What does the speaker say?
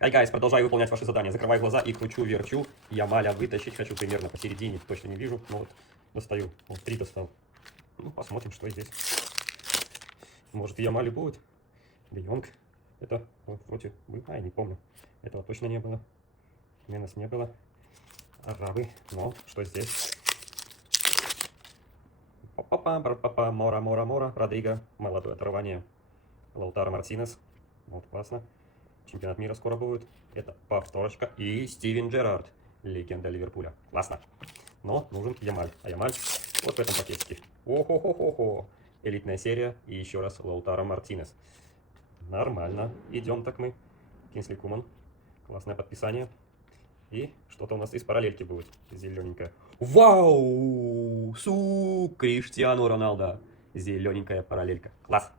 Ай, гайс, продолжаю выполнять ваши задания. Закрываю глаза и кручу-верчу. Ямаля вытащить хочу примерно посередине. Точно не вижу, но вот достаю. Вот 3 достал. Ну, посмотрим, что здесь. Может, Ямали будет? Бенёнг. Это вот, вроде бы. А, я не помню. Этого точно не было. Менос не было. Арабы. Но что здесь? Папа, Мора, Родриго. Молодое оторвание. Лаутаро Мартинес. Вот, классно. Чемпионат мира скоро будет. Это повторочка. И Стивен Джерард. Легенда Ливерпуля. Классно. Но нужен Ямаль. А Ямаль вот в этом пакетике. О-хо-хо-хо-хо. Элитная серия. И еще раз Лаутаро Мартинес. Нормально. Идем так мы. Кинсли Куман. Классное подписание. И что-то у нас из параллельки будет. Зелененькая. Вау! Криштиану Роналдо. Зелененькая параллелька. Класс.